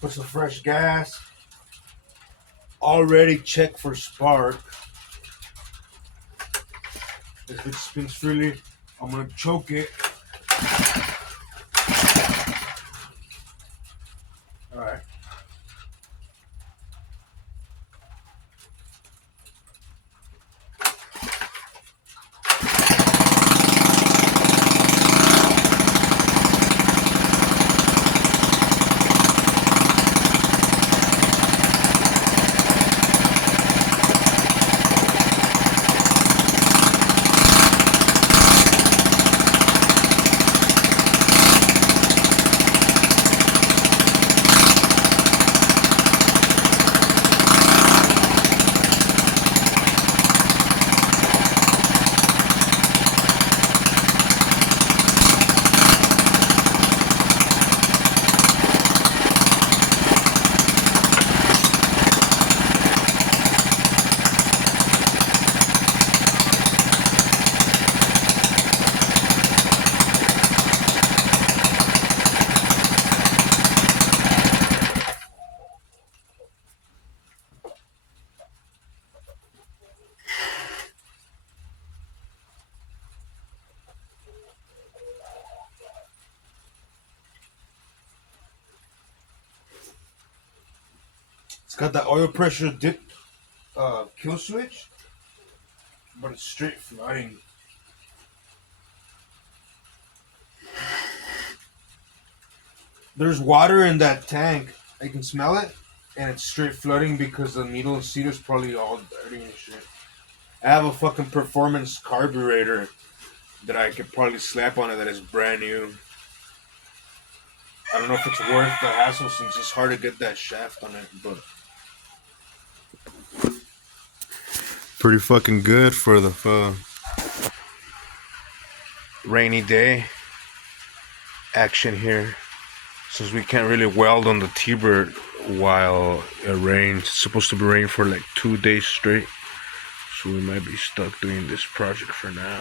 Put some fresh gas. Already check for spark. If it spins freely, I'm gonna choke it. Alright. It's got the oil pressure dip kill switch, but it's straight flooding. There's water in that tank. I can smell it, and it's straight flooding because the needle seat is probably all dirty and shit. I have a fucking performance carburetor that I could probably slap on it that is brand new. I don't know if it's worth the hassle since it's hard to get that shaft on it, but pretty fucking good for the rainy day action here. Since we can't really weld on the T-Bird while it rains. It's supposed to be raining for like 2 days straight. So we might be stuck doing this project for now.